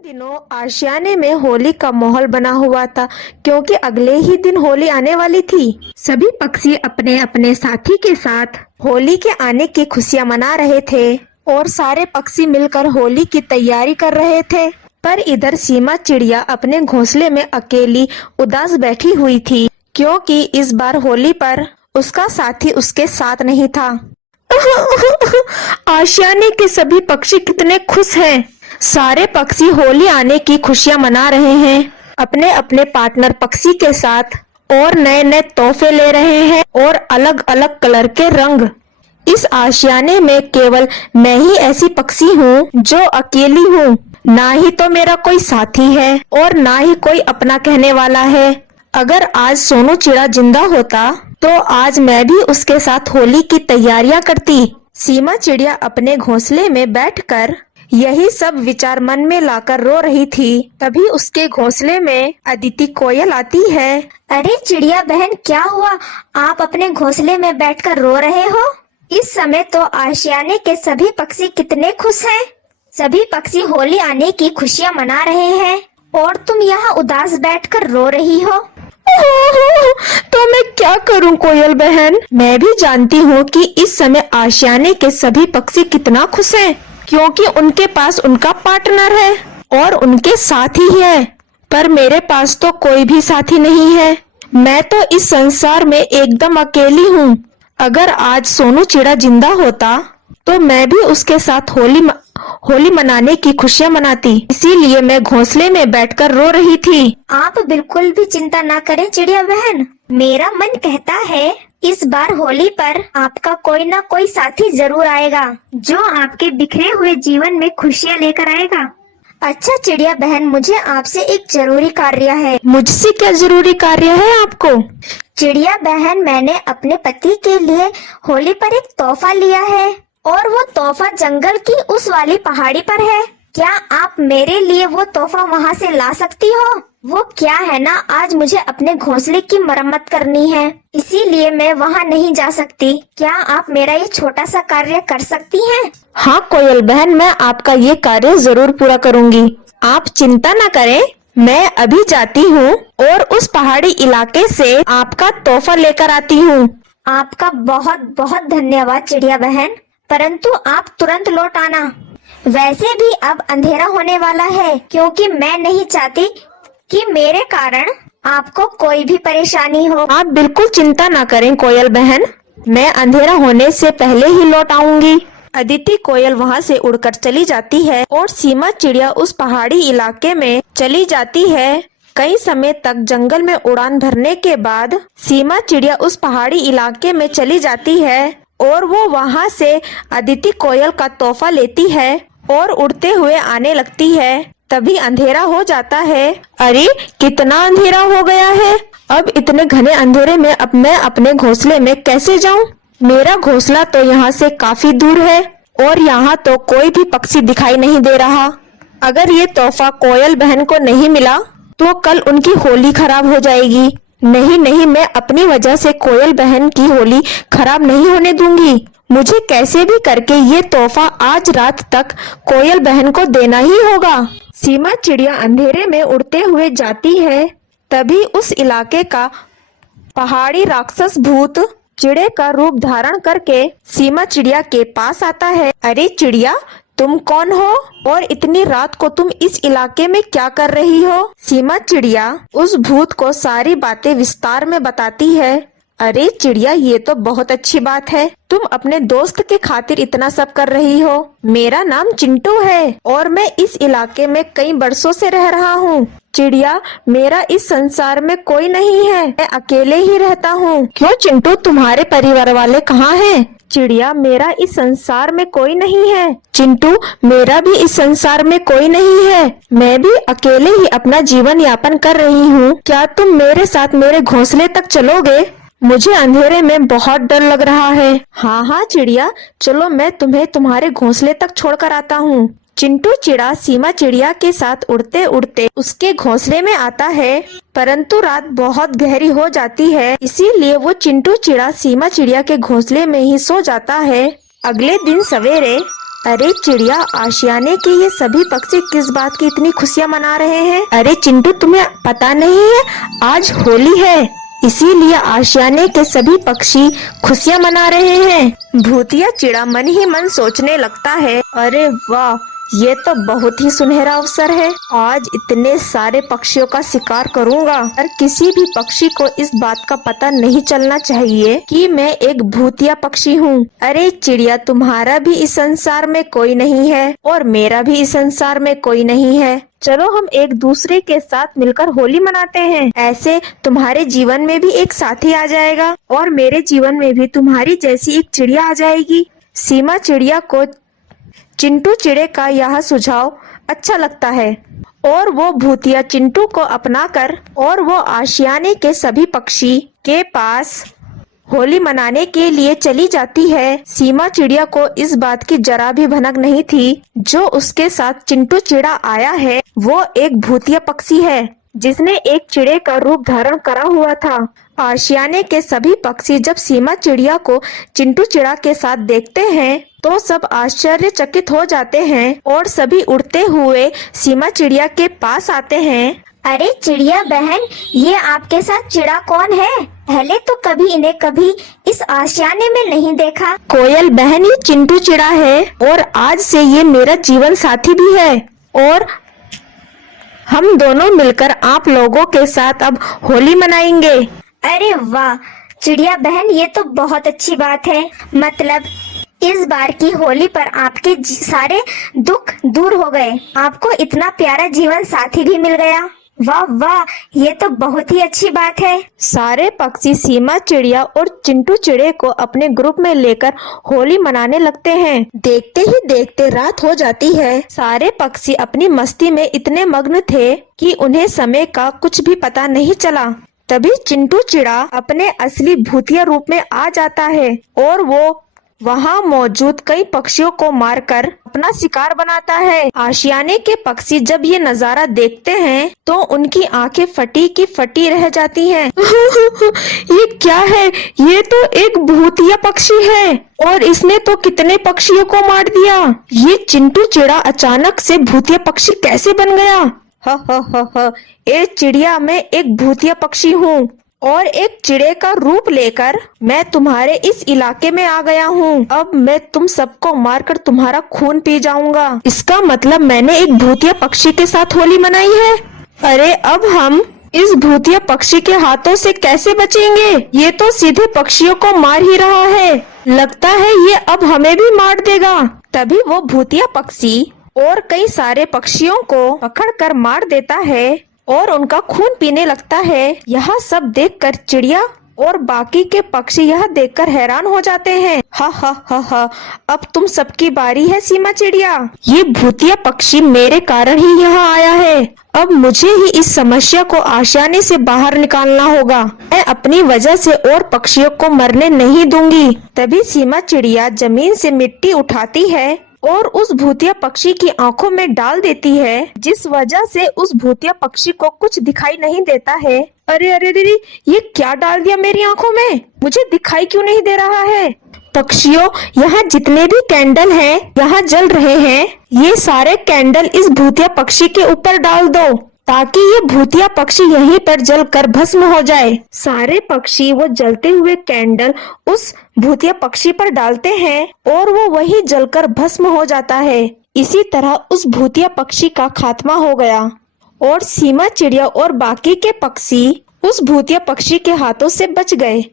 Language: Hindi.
दिनों आशियाने में होली का माहौल बना हुआ था क्योंकि अगले ही दिन होली आने वाली थी। सभी पक्षी अपने अपने साथी के साथ होली के आने की खुशियां मना रहे थे और सारे पक्षी मिलकर होली की तैयारी कर रहे थे। पर इधर सीमा चिड़िया अपने घोंसले में अकेली उदास बैठी हुई थी क्योंकि इस बार होली पर उसका साथी उसके साथ नहीं था। आशियाने के सभी पक्षी कितने खुश हैं। सारे पक्षी होली आने की खुशियां मना रहे हैं अपने अपने पार्टनर पक्षी के साथ और नए नए तोहफे ले रहे हैं और अलग अलग कलर के रंग। इस आशियाने में केवल मैं ही ऐसी पक्षी हूँ जो अकेली हूँ। ना ही तो मेरा कोई साथी है और ना ही कोई अपना कहने वाला है। अगर आज सोनू चिड़ा जिंदा होता तो आज मैं भी उसके साथ होली की तैयारियां करती। सीमा चिड़िया अपने घोंसले में बैठकर यही सब विचार मन में लाकर रो रही थी। तभी उसके घोंसले में अदिति कोयल आती है। अरे चिड़िया बहन, क्या हुआ? आप अपने घोंसले में बैठकर रो रहे हो? इस समय तो आशियाने के सभी पक्षी कितने खुश हैं। सभी पक्षी होली आने की खुशियां मना रहे हैं और तुम यहाँ उदास बैठकर रो रही हो। तो मैं क्या करूं कोयल बहन? मैं भी जानती हूँ कि इस समय आशियाने के सभी पक्षी कितना खुश हैं क्योंकि उनके पास उनका पार्टनर है और उनके साथी है। पर मेरे पास तो कोई भी साथी नहीं है। मैं तो इस संसार में एकदम अकेली हूँ। अगर आज सोनू चिड़ा जिंदा होता तो मैं भी उसके साथ होली मनाने की खुशियाँ मनाती। इसीलिए मैं घोंसले में बैठकर रो रही थी। आप बिल्कुल भी चिंता ना करें चिड़िया बहन। मेरा मन कहता है इस बार होली पर आपका कोई ना कोई साथी जरूर आएगा जो आपके बिखरे हुए जीवन में खुशियाँ लेकर आएगा। अच्छा चिड़िया बहन, मुझे आपसे एक जरूरी कार्य है। मुझसे क्या जरूरी कार्य है आपको? चिड़िया बहन, मैंने अपने पति के लिए होली पर एक तोहफा लिया है और वो तोहफा जंगल की उस वाली पहाड़ी पर है। क्या आप मेरे लिए वो तोहफा वहाँ से ला सकती हो? वो क्या है ना, आज मुझे अपने घोंसले की मरम्मत करनी है, इसीलिए मैं वहाँ नहीं जा सकती। क्या आप मेरा ये छोटा सा कार्य कर सकती हैं? हाँ कोयल बहन, मैं आपका ये कार्य जरूर पूरा करूँगी। आप चिंता न करें, मैं अभी जाती हूँ और उस पहाड़ी इलाके से आपका तोहफा लेकर आती हूँ। आपका बहुत बहुत धन्यवाद चिड़िया बहन, परंतु आप तुरंत लौट आना। वैसे भी अब अंधेरा होने वाला है क्योंकि मैं नहीं चाहती कि मेरे कारण आपको कोई भी परेशानी हो। आप बिल्कुल चिंता ना करें कोयल बहन, मैं अंधेरा होने से पहले ही लौट आऊंगी। अदिति कोयल वहाँ से उड़कर चली जाती है और सीमा चिड़िया उस पहाड़ी इलाके में चली जाती है। कई समय तक जंगल में उड़ान भरने के बाद सीमा चिड़िया उस पहाड़ी इलाके में चली जाती है और वो वहाँ से अदिति कोयल का तोहफा लेती है और उड़ते हुए आने लगती है। तभी अंधेरा हो जाता है। अरे कितना अंधेरा हो गया है। अब इतने घने अंधेरे में अब मैं अपने घोंसले में कैसे जाऊं? मेरा घोंसला तो यहाँ से काफी दूर है और यहाँ तो कोई भी पक्षी दिखाई नहीं दे रहा। अगर ये तोहफा कोयल बहन को नहीं मिला तो कल उनकी होली खराब हो जाएगी। नहीं नहीं, मैं अपनी वजह से कोयल बहन की होली खराब नहीं होने दूंगी। मुझे कैसे भी करके ये तोहफा आज रात तक कोयल बहन को देना ही होगा। सीमा चिड़िया अंधेरे में उड़ते हुए जाती है। तभी उस इलाके का पहाड़ी राक्षस भूत चिड़े का रूप धारण करके सीमा चिड़िया के पास आता है। अरे चिड़िया, तुम कौन हो और इतनी रात को तुम इस इलाके में क्या कर रही हो? सीमा चिड़िया उस भूत को सारी बातें विस्तार में बताती है। अरे चिड़िया, ये तो बहुत अच्छी बात है, तुम अपने दोस्त के खातिर इतना सब कर रही हो। मेरा नाम चिंटू है और मैं इस इलाके में कई बरसों से रह रहा हूँ। चिड़िया, मेरा इस संसार में कोई नहीं है, मैं अकेले ही रहता हूँ। क्यों चिंटू, तुम्हारे परिवार वाले कहाँ हैं? चिड़िया, मेरा इस संसार में कोई नहीं है। चिंटू, मेरा भी इस संसार में कोई नहीं है, मैं भी अकेले ही अपना जीवन यापन कर रही हूँ। क्या तुम मेरे साथ मेरे घोंसले तक चलोगे? मुझे अंधेरे में बहुत डर लग रहा है। हाँ हाँ चिड़िया, चलो मैं तुम्हें तुम्हारे घोंसले तक छोड़कर आता हूँ। चिंटू चिड़ा सीमा चिड़िया के साथ उड़ते उड़ते उसके घोंसले में आता है, परंतु रात बहुत गहरी हो जाती है, इसीलिए वो चिंटू चिड़ा सीमा चिड़िया के घोंसले में ही सो जाता है। अगले दिन सवेरे अरे चिड़िया, आशियाने के ये सभी पक्षी किस बात की इतनी खुशियाँ मना रहे हैं? अरे चिंटू, तुम्हें पता नहीं है आज होली है, इसीलिए आशियाने के सभी पक्षी खुशियाँ मना रहे हैं। भूतिया चिड़ा मन ही मन सोचने लगता है, अरे वाह, ये तो बहुत ही सुनहरा अवसर है। आज इतने सारे पक्षियों का शिकार करूंगा और किसी भी पक्षी को इस बात का पता नहीं चलना चाहिए कि मैं एक भूतिया पक्षी हूँ। अरे चिड़िया, तुम्हारा भी इस संसार में कोई नहीं है और मेरा भी इस संसार में कोई नहीं है। चलो हम एक दूसरे के साथ मिलकर होली मनाते हैं। ऐसे तुम्हारे जीवन में भी एक साथी आ जाएगा और मेरे जीवन में भी तुम्हारी जैसी एक चिड़िया आ जाएगी। सीमा चिड़िया को चिंटू चिड़े का यह सुझाव अच्छा लगता है और वो भूतिया चिंटू को अपनाकर और वो आशियाने के सभी पक्षी के पास होली मनाने के लिए चली जाती है। सीमा चिड़िया को इस बात की जरा भी भनक नहीं थी जो उसके साथ चिंटू चिड़ा आया है वो एक भूतिया पक्षी है जिसने एक चिड़े का रूप धारण करा हुआ था। आशियाने के सभी पक्षी जब सीमा चिड़िया को चिंटू चिड़ा के साथ देखते हैं तो सब आश्चर्यचकित हो जाते हैं और सभी उड़ते हुए सीमा चिड़िया के पास आते हैं। अरे चिड़िया बहन, ये आपके साथ चिड़ा कौन है? पहले तो कभी इस आशियाने में नहीं देखा। कोयल बहन, ये चिंटू चिड़ा है और आज से ये मेरा जीवन साथी भी है और हम दोनों मिलकर आप लोगों के साथ अब होली मनाएंगे। अरे वाह चिड़िया बहन, ये तो बहुत अच्छी बात है। मतलब इस बार की होली पर आपके सारे दुख दूर हो गए, आपको इतना प्यारा जीवन साथी भी मिल गया। वाह वाह, ये तो बहुत ही अच्छी बात है। सारे पक्षी सीमा चिड़िया और चिंटू चिड़े को अपने ग्रुप में लेकर होली मनाने लगते हैं। देखते ही देखते रात हो जाती है। सारे पक्षी अपनी मस्ती में इतने मग्न थे कि उन्हें समय का कुछ भी पता नहीं चला। तभी चिंटू चिड़ा अपने असली भूतिया रूप में आ जाता है और वो वहाँ मौजूद कई पक्षियों को मारकर अपना शिकार बनाता है। आशियाने के पक्षी जब ये नजारा देखते हैं तो उनकी आंखें फटी की फटी रह जाती हैं। ये क्या है? ये तो एक भूतिया पक्षी है और इसने तो कितने पक्षियों को मार दिया। ये चिंटू चिड़ा अचानक से भूतिया पक्षी कैसे बन गया? ह ए चिड़िया, मैं एक भूतिया पक्षी हूँ और एक चिड़े का रूप लेकर मैं तुम्हारे इस इलाके में आ गया हूँ। अब मैं तुम सबको मारकर तुम्हारा खून पी जाऊंगा। इसका मतलब मैंने एक भूतिया पक्षी के साथ होली मनाई है। अरे अब हम इस भूतिया पक्षी के हाथों से कैसे बचेंगे? ये तो सीधे पक्षियों को मार ही रहा है। लगता है ये अब हमें भी मार देगा। तभी वो भूतिया पक्षी और कई सारे पक्षियों को पकड़कर मार देता है और उनका खून पीने लगता है। यह सब देखकर चिड़िया और बाकी के पक्षी यह देखकर हैरान हो जाते हैं। हा, अब तुम सबकी बारी है सीमा चिड़िया। ये भूतिया पक्षी मेरे कारण ही यहाँ आया है। अब मुझे ही इस समस्या को आसानी से बाहर निकालना होगा। मैं अपनी वजह से और पक्षियों को मरने नहीं दूंगी। तभी सीमा चिड़िया जमीन से मिट्टी उठाती है और उस भूतिया पक्षी की आंखों में डाल देती है, जिस वजह से उस भूतिया पक्षी को कुछ दिखाई नहीं देता है। अरे अरे अरे, ये क्या डाल दिया मेरी आंखों में? मुझे दिखाई क्यों नहीं दे रहा है? पक्षियों, यहाँ जितने भी कैंडल हैं, यहाँ जल रहे हैं, ये सारे कैंडल इस भूतिया पक्षी के ऊपर डाल दो ताकि ये भूतिया पक्षी यहीं पर जलकर भस्म हो जाए। सारे पक्षी वो जलते हुए कैंडल उस भूतिया पक्षी पर डालते हैं और वो वहीं जलकर भस्म हो जाता है। इसी तरह उस भूतिया पक्षी का खात्मा हो गया और सीमा चिड़िया और बाकी के पक्षी उस भूतिया पक्षी के हाथों से बच गए।